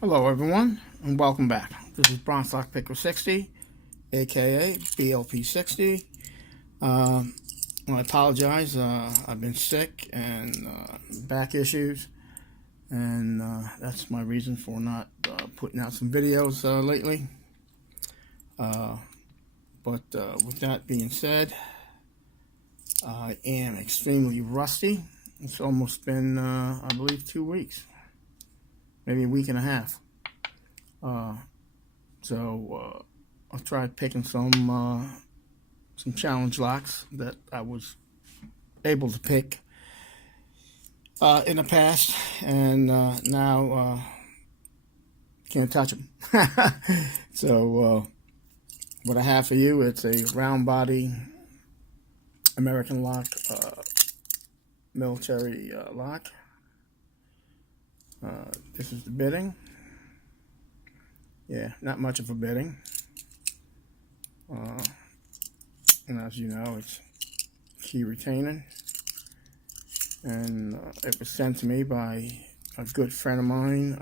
Hello everyone, and welcome back. This is Padlock Picker 60, aka BLP60. I apologize. I've been sick and back issues, and that's my reason for not putting out some videos lately. But with that being said, I am extremely rusty. It's almost been, I believe, 2 weeks. Maybe a week and a half. So I tried picking some challenge locks that I was able to pick in the past, and now can't touch them. So what I have for you, it's a round body American lock, military lock. This is the bitting. Yeah, not much of a bitting. And as you know, it's key retaining. And it was sent to me by a good friend of mine,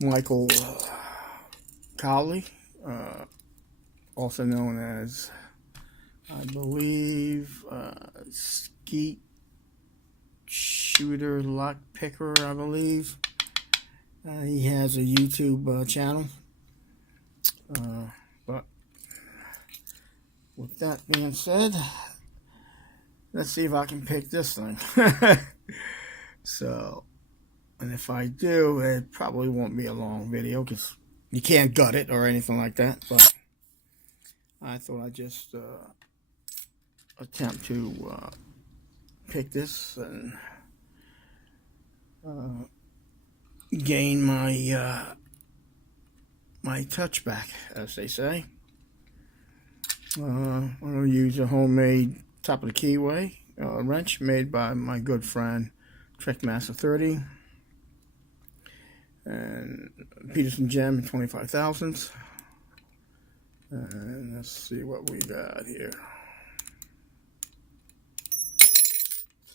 Michael Cawley, also known as, I believe, Skeet Shooter Lock Picker, I believe. He has a YouTube channel. But with that being said, let's see if I can pick this thing. So, and if I do, it probably won't be a long video because you can't gut it or anything like that. But I thought I'd just attempt to pick this and gain my my touch back, as they say. I'm going to use a homemade top of the keyway wrench made by my good friend Trickmaster 30 and Peterson Gem 25 thousandths. And let's see what we got here.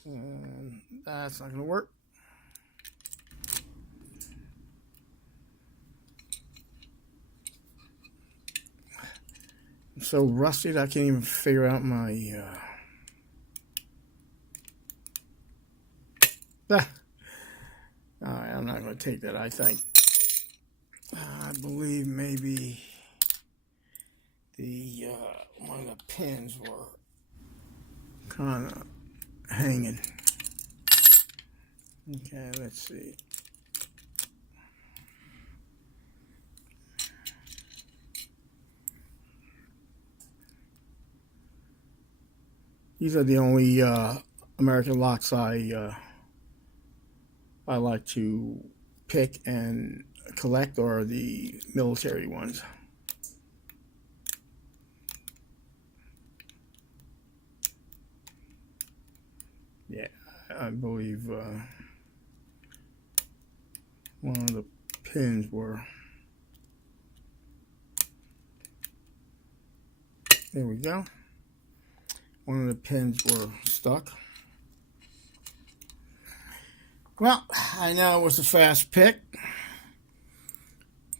And that's not going to work. I'm so rusty that I can't even figure out my Alright, I'm not going to take that, I think. I believe maybe the one of the pins were kind of hanging. Okay, let's see. These are the only American locks I like to pick and collect, or the military ones. Yeah, I believe one of the pins were. There we go. One of the pins were stuck. Well, I know it was a fast pick,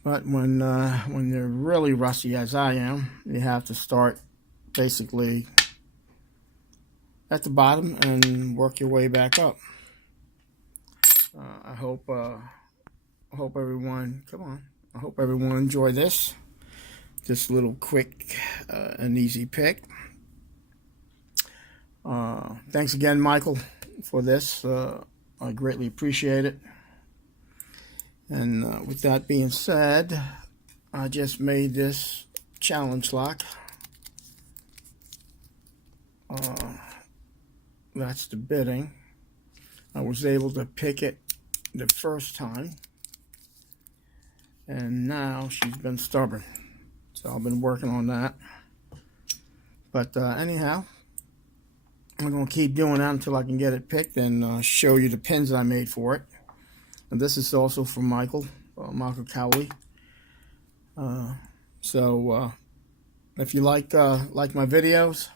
but when you're really rusty as I am, you have to start basically at the bottom and work your way back up. I hope everyone, I hope everyone enjoyed this little quick and easy pick. Thanks again, Michael, for this. I greatly appreciate it. And with that being said, I just made this challenge lock. That's the bitting. I was able to pick it the first time, and now she's been stubborn. So I've been working on that. But anyhow, I'm going to keep doing that until I can get it picked and show you the pins that I made for it. And this is also from Michael Cawley. So if you like my videos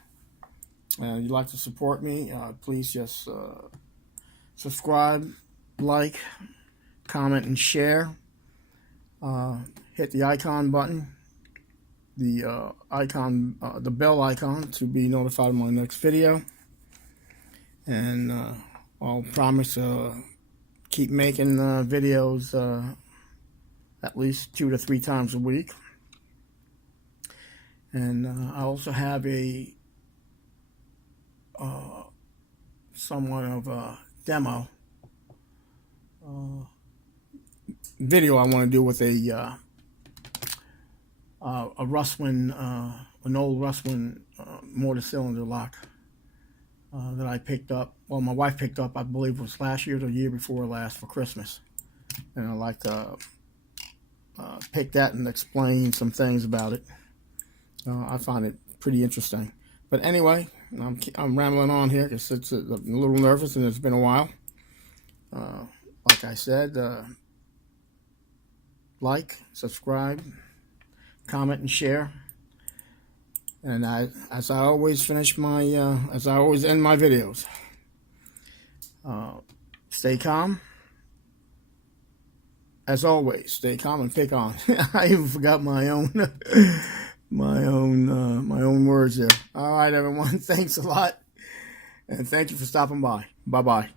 and you'd like to support me, please just subscribe like, comment, and share. Hit the icon button, the the bell icon to be notified of my next video. And I'll promise keep making videos at least 2 to 3 times a week. And I also have a somewhat of a demo video I want to do with a Rustwin, an old Rustwin mortar cylinder lock that I picked up. Well, my wife picked up, I believe it was last year or the year before last for Christmas. And I'd like to pick that and explain some things about it. I find it pretty interesting. But anyway, I'm rambling on here because I'm a little nervous and it's been a while. Like I said, like, subscribe, comment, and share. And as I always finish my, as I always end my videos, stay calm. As always, stay calm and pick on. I even forgot my own, my own words there. All right, everyone. Thanks a lot, and thank you for stopping by. Bye bye.